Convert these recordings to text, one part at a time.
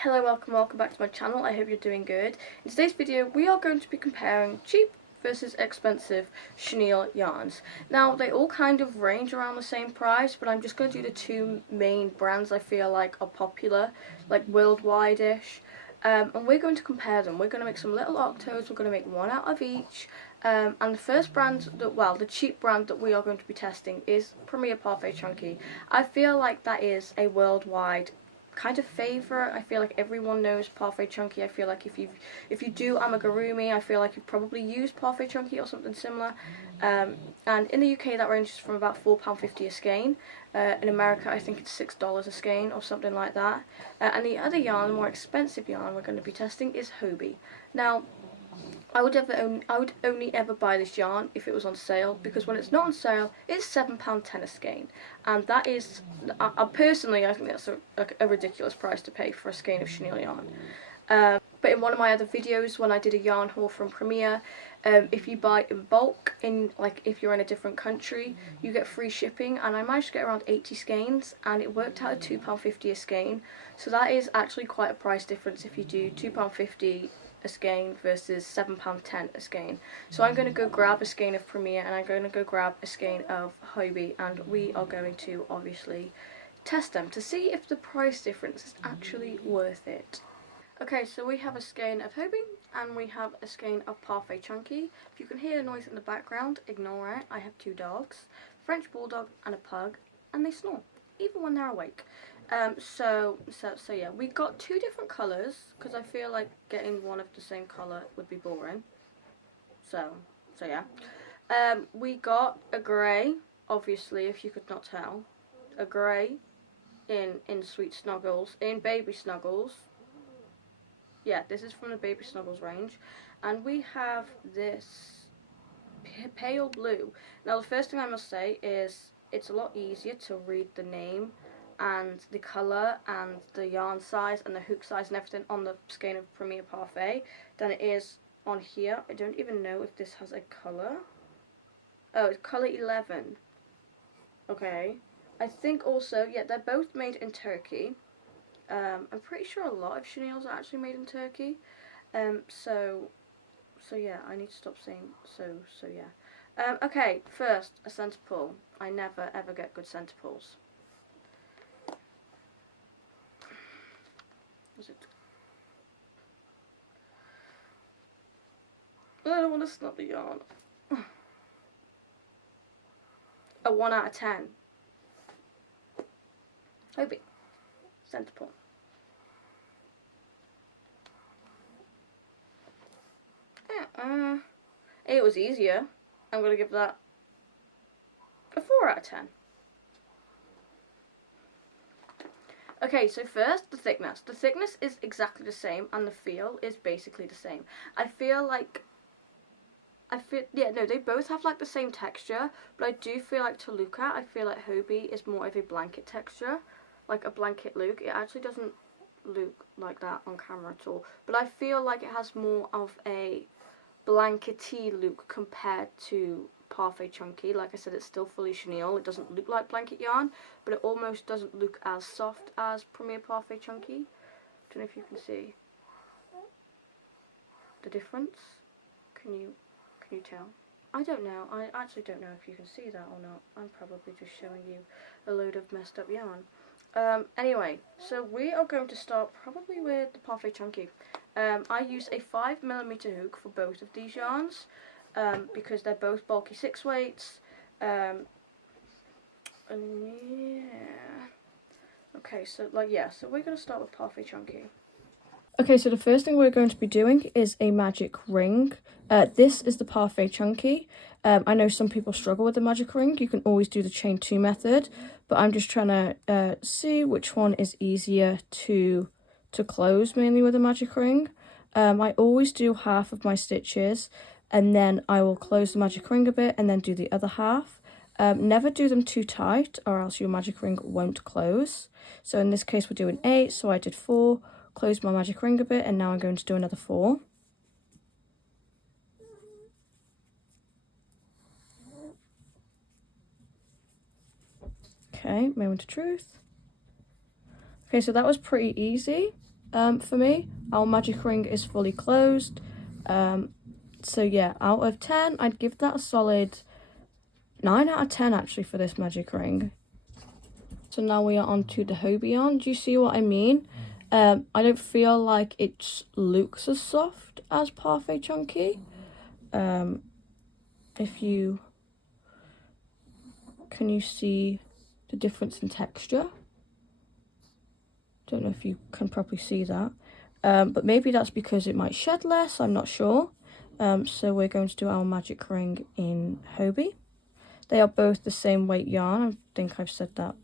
Hello, welcome back to my channel. I hope you're doing good. In today's video we are going to be comparing cheap versus expensive chenille yarns. Now they all kind of range around the same price, but I'm just going to do the two main brands I feel like are popular, like worldwide-ish. And we're going to compare them. We're going to make some little octos, we're going to make one out of each. And the first brand, the cheap brand that we are going to be testing is Premier Parfait Chunky. I feel like that is a worldwide kind of favourite. I feel like everyone knows Parfait Chunky. I feel like if you do amigurumi, I feel like you've probably used Parfait Chunky or something similar. And in the UK that ranges from about £4.50 a skein. In America I think it's $6 a skein or something like that. And the other yarn, the more expensive yarn we're going to be testing is Hobbii. Now I would only ever buy this yarn if it was on sale, because when it's not on sale, it's £7.10 a skein, and that is, personally, I think that's a ridiculous price to pay for a skein of chenille yarn. But in one of my other videos, when I did a yarn haul from Premier, if you buy in bulk, if you're in a different country, you get free shipping, and I managed to get around 80 skeins, and it worked out at £2.50 a skein. So that is actually quite a price difference if you do £2.50 a skein versus £7.10 a skein. So I'm going to go grab a skein of Premier, and I'm going to go grab a skein of Hobbii, and we are going to obviously test them to see if the price difference is actually worth it. Okay, so we have a skein of Hobbii and we have a skein of Parfait Chunky. If you can hear the noise in the background, ignore it. I have two dogs, French Bulldog and a Pug, and they snore, even when they're awake. So yeah, we got two different colours, because I feel like getting one of the same colour would be boring. So yeah. We got a grey, obviously, if you could not tell. A grey in Sweet Snuggles, in Baby Snuggles. Yeah, this is from the Baby Snuggles range. And we have this pale blue. Now the first thing I must say is it's a lot easier to read the name and the colour and the yarn size and the hook size and everything on the skein of Premier Parfait than it is on here. I don't even know if this has a colour. Oh, it's colour 11. Okay. I think also, yeah, they're both made in Turkey. I'm pretty sure a lot of chenilles are actually made in Turkey. So yeah, I need to stop saying so yeah. Okay, first, a centre pull. I never ever get good centre pulls. Was it? I don't want to snap the yarn. A 1 out of 10. Hobbii. Centre pull. It was easier. I'm going to give that a 4 out of 10. Okay, so first, the thickness. The thickness is exactly the same, and the feel is basically the same. Yeah, no, they both have like the same texture, but I do feel like to look at, I feel like Hobbii is more of a blanket texture, like a blanket look. It actually doesn't look like that on camera at all, but I feel like it has more of a blankety look compared to Parfait Chunky. Like I said, it's still fully chenille. It doesn't look like blanket yarn, but it almost doesn't look as soft as Premier Parfait Chunky. Don't know if you can see the difference. Can you tell? I don't know. I actually don't know if you can see that or not. I'm probably just showing you a load of messed up yarn. Anyway, so we are going to start probably with the Parfait Chunky. I use a 5mm hook for both of these yarns, because they're both bulky 6-weights. And yeah. Okay, so so we're going to start with Parfait Chunky. Okay, so the first thing we're going to be doing is a magic ring. This is the Parfait Chunky. I know some people struggle with the magic ring. You can always do the chain 2 method, but I'm just trying to see which one is easier to close, mainly with a magic ring. I always do half of my stitches, and then I will close the magic ring a bit and then do the other half. Never do them too tight, or else your magic ring won't close. So in this case we're doing 8, so I did 4, closed my magic ring a bit, and now I'm going to do another 4. Okay, moment of truth. Okay, so that was pretty easy. for me. Our magic ring is fully closed. So yeah, out of 10, I'd give that a solid 9 out of 10 actually for this magic ring. So now we are on to the Hobie yarn. Do you see what I mean? I don't feel like it looks as soft as Parfait Chunky. If you can you see the difference in texture? Don't know if you can probably see that. But maybe that's because it might shed less, I'm not sure. So we're going to do our magic ring in Hobie. They are both the same weight yarn. I think I've said that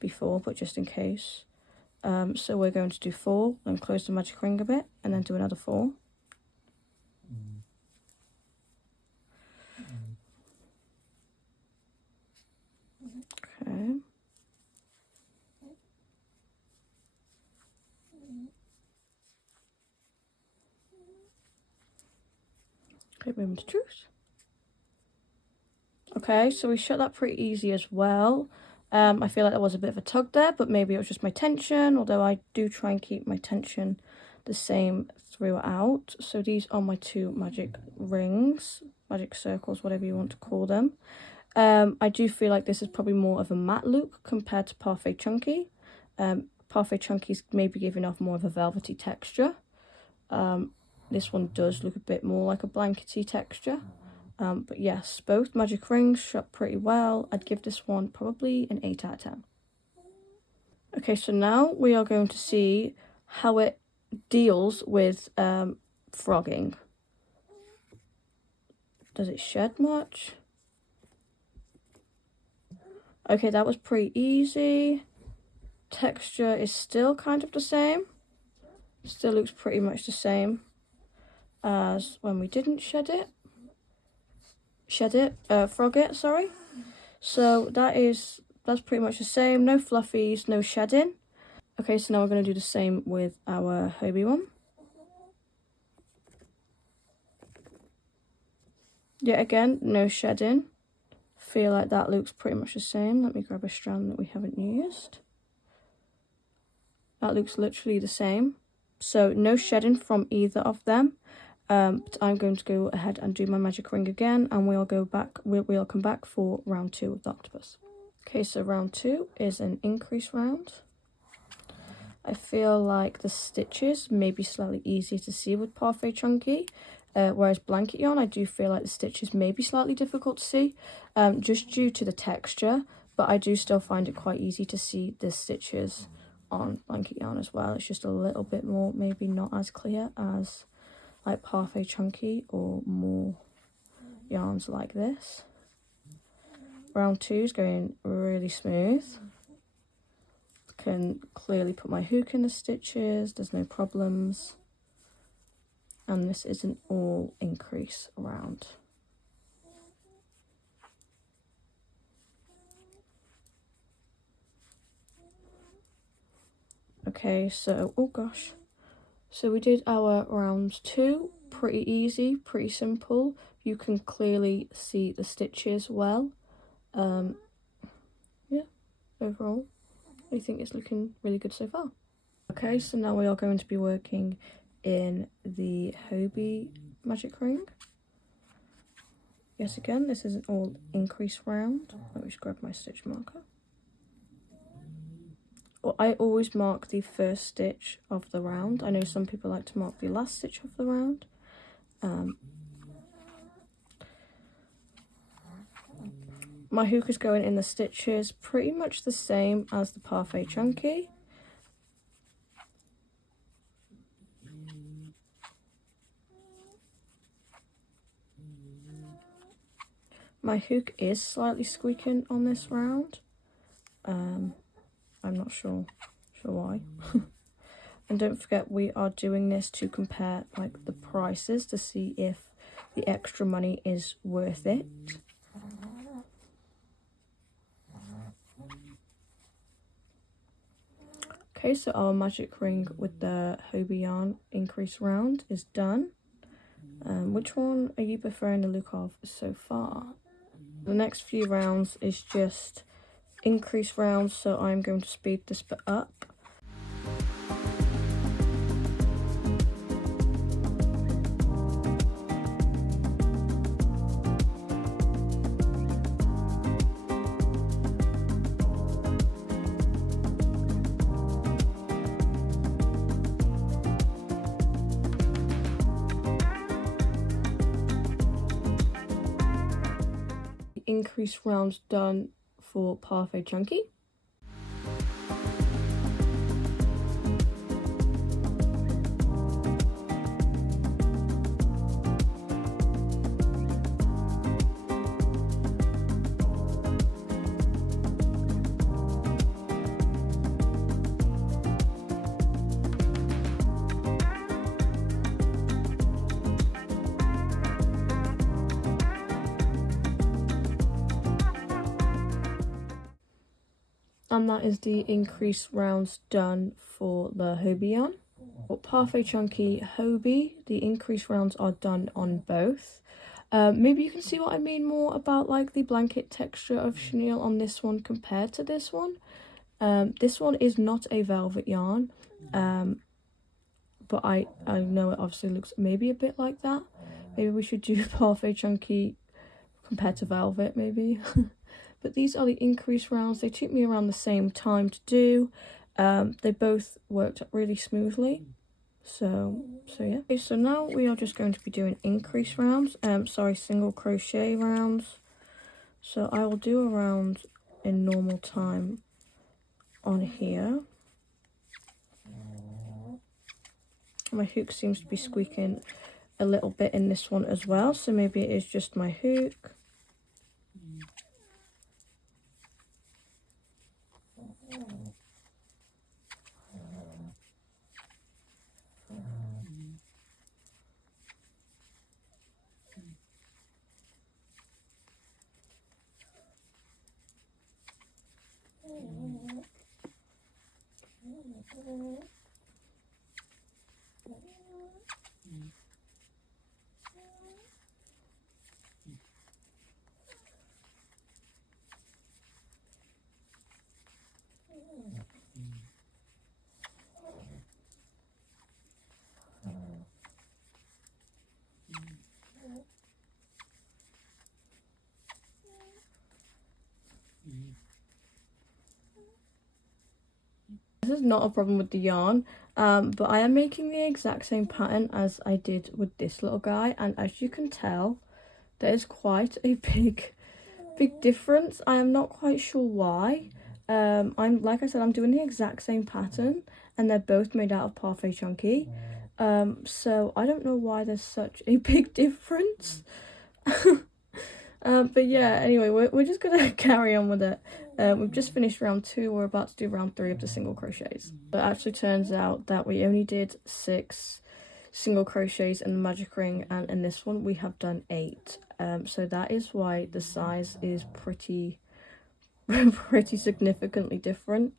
before, but just in case. So we're going to do 4 and close the magic ring a bit, and then do another 4. Okay. Great moment of truth. Okay, so we shut that pretty easy as well. I feel like there was a bit of a tug there, but maybe it was just my tension, although I do try and keep my tension the same throughout. So these are my 2 magic rings, magic circles, whatever you want to call them. I do feel like this is probably more of a matte look compared to Parfait Chunky. Parfait Chunky's maybe giving off more of a velvety texture. This one does look a bit more like a blankety texture. But yes, both magic rings shut pretty well. I'd give this one probably an 8 out of 10. Okay, so now we are going to see how it deals with frogging. Does it shed much? Okay, that was pretty easy. Texture is still kind of the same. Still looks pretty much the same as when we didn't frog it, sorry. So that's pretty much the same. No fluffies, no shedding. Okay, so now we're going to do the same with our Hobie one. Yet again, no shedding. Feel like that looks pretty much the same. Let me grab a strand that we haven't used. That looks literally the same. So no shedding from either of them. But I'm going to go ahead and do my magic ring again, and we'll come back for round 2 of the octopus. Okay, so round 2 is an increase round. I feel like the stitches may be slightly easier to see with Parfait Chunky, whereas blanket yarn, I do feel like the stitches may be slightly difficult to see, just due to the texture, but I do still find it quite easy to see the stitches on blanket yarn as well. It's just a little bit more, maybe not as clear as like Parfait Chunky or more yarns like this. Round 2 is going really smooth. Can clearly put my hook in the stitches, there's no problems. And this is an all increase round. Okay, so, oh gosh. So we did our round 2, pretty easy, pretty simple. You can clearly see the stitches well. Yeah, overall, I think it's looking really good so far. Okay, so now we are going to be working in the Hobie magic ring. Yes, again, this is an all increase round. Let me just grab my stitch marker. Well, I always mark the first stitch of the round. I know some people like to mark the last stitch of the round. My hook is going in the stitches pretty much the same as the Parfait Chunky. My hook is slightly squeaking on this round. I'm not sure why. And don't forget, we are doing this to compare like the prices to see if the extra money is worth it. Okay, so our magic ring with the Hobie yarn increase round is done. Which one are you preferring the look of so far? The next few rounds is just increase rounds, so I'm going to speed this bit up. increased rounds done for Parfait Chunky. And that is the increased rounds done for the Hobie yarn. For Parfait Chunky Hobie, the increased rounds are done on both. Maybe you can see what I mean more about like the blanket texture of chenille on this one compared to this one. This one is not a velvet yarn, but I know it obviously looks maybe a bit like that. Maybe we should do Parfait Chunky compared to velvet maybe. But these are the increased rounds. They took me around the same time to do. They both worked really smoothly. So yeah. Okay, so now we are just going to be doing increased rounds. Single crochet rounds. So I will do a round in normal time on here. My hook seems to be squeaking a little bit in this one as well. So maybe it is just my hook. This is not a problem with the yarn, but I am making the exact same pattern as I did with this little guy, and as you can tell, there is quite a big difference. I am not quite sure why. Like I said, I'm doing the exact same pattern, and they're both made out of Parfait Chunky. So I don't know why there's such a big difference. But yeah, anyway, we're just gonna carry on with it. We've just finished round 2. We're about to do round 3 of the single crochets. But it actually turns out that we only did 6 single crochets in the magic ring, and in this one we have done 8. So that is why the size is pretty significantly different.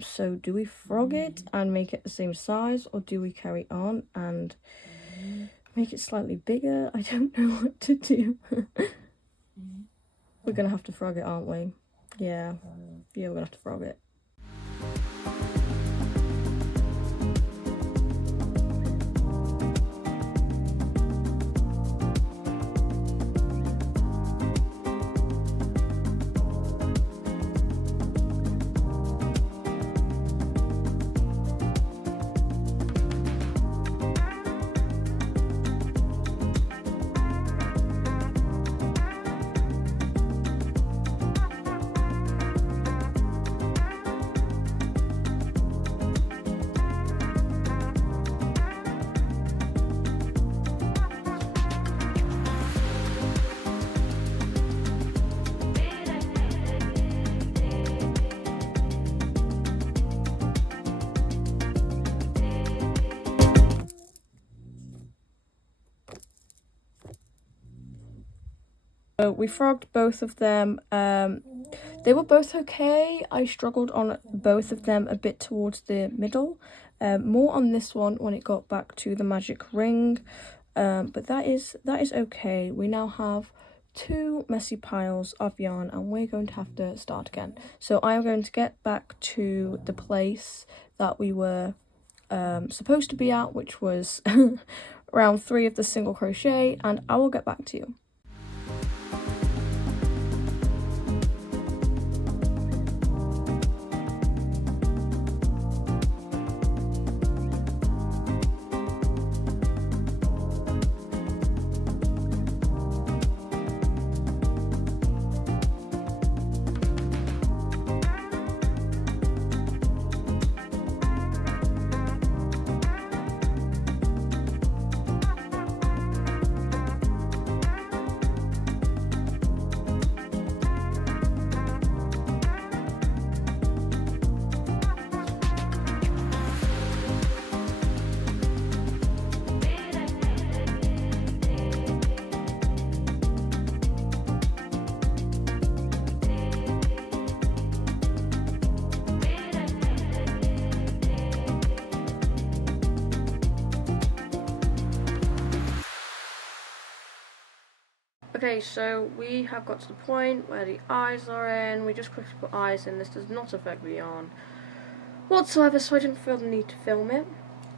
So do we frog it and make it the same size, or do we carry on and make it slightly bigger? I don't know what to do. We're gonna have to frog it, aren't we? Yeah, we're gonna have to frog it. So we frogged both of them. They were both okay. I struggled on both of them a bit towards the middle. More on this one when it got back to the magic ring. But that is okay. We now have 2 messy piles of yarn, and we're going to have to start again. So I am going to get back to the place that we were supposed to be at, which was round 3 of the single crochet, and I will get back to you. Okay, so we have got to the point where the eyes are in. We just quickly put eyes in. This does not affect the yarn whatsoever, so I didn't feel the need to film it.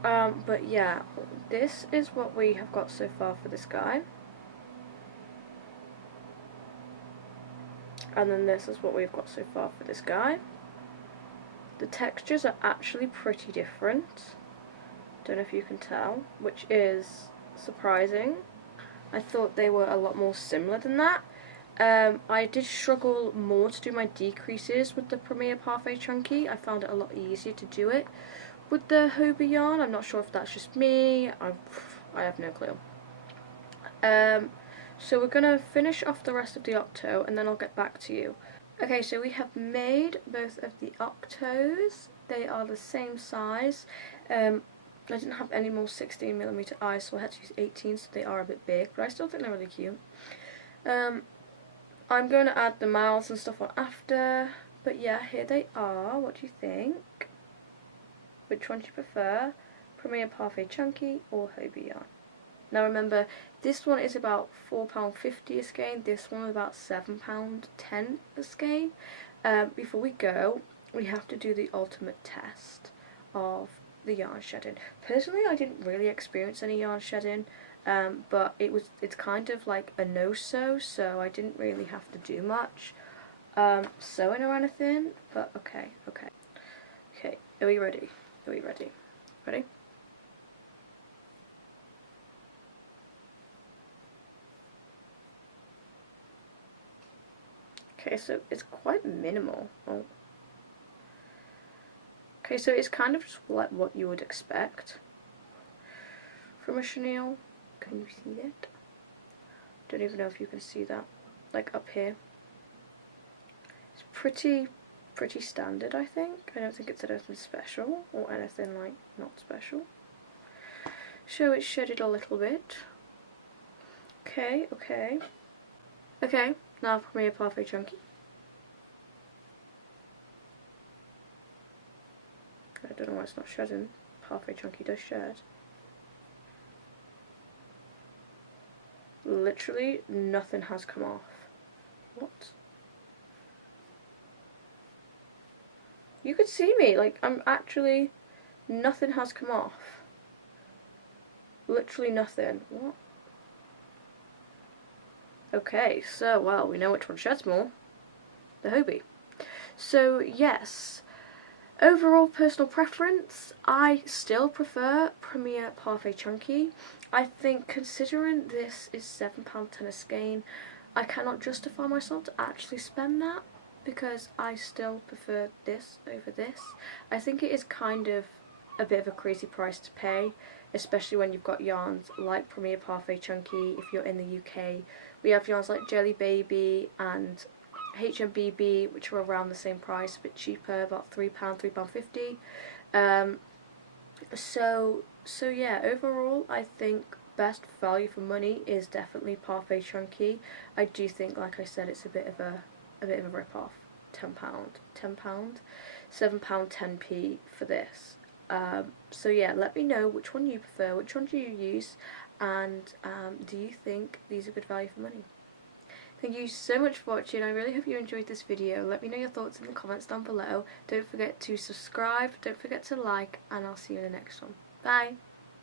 But yeah, this is what we have got so far for this guy. And then this is what we've got so far for this guy. The textures are actually pretty different. Don't know if you can tell, which is surprising. I thought they were a lot more similar than that. I did struggle more to do my decreases with the Premier Parfait Chunky. I found it a lot easier to do it with the Hobbii yarn. I'm not sure if that's just me. I have no clue. So we're going to finish off the rest of the Octo and then I'll get back to you. Okay, so we have made both of the Octos. They are the same size. I didn't have any more 16mm eyes, so I had to use 18, so they are a bit big, but I still think they're really cute. I'm going to add the mouths and stuff on after, but yeah, here they are. What do you think? Which one do you prefer? Premier Parfait Chunky or Hobbii yarn? Now remember, this one is about £4.50 a skein, this one is about £7.10 a skein. Before we go, we have to do the ultimate test of the yarn shedding. Personally, I didn't really experience any yarn shedding, but it's kind of like a no-sew, so I didn't really have to do much sewing or anything, but okay, are we ready? Ready? Okay, so it's quite minimal. Oh. Okay, so it's kind of just like what you would expect from a chenille. Can you see that? Don't even know if you can see that. Like up here. It's pretty standard, I think. I don't think it's anything special or anything like not special. So it's shedded a little bit. Okay. Okay, now Premier Parfait Chunky. I don't know why it's not shedding. Parfait Chunky does shed. Literally nothing has come off. What? You could see me, like nothing has come off. Literally nothing. What? Okay, so, well, we know which one sheds more. The Hobbii. So, yes. Overall personal preference, I still prefer Premier Parfait Chunky. I think considering this is £7.10 a skein, I cannot justify myself to actually spend that because I still prefer this over this. I think it is kind of a bit of a crazy price to pay, especially when you've got yarns like Premier Parfait Chunky. If you're in the UK, we have yarns like Jelly Baby and HMBB, which are around the same price, a bit cheaper, about £3, £3.50. So yeah, overall, I think best value for money is definitely Parfait Chunky. I do think, like I said, it's a bit of a rip-off. £10, £7.10p for this. So yeah, let me know which one you prefer, which one do you use, and do you think these are good value for money? Thank you so much for watching. I really hope you enjoyed this video. Let me know your thoughts in the comments down below. Don't forget to subscribe, don't forget to like, and I'll see you in the next one. Bye!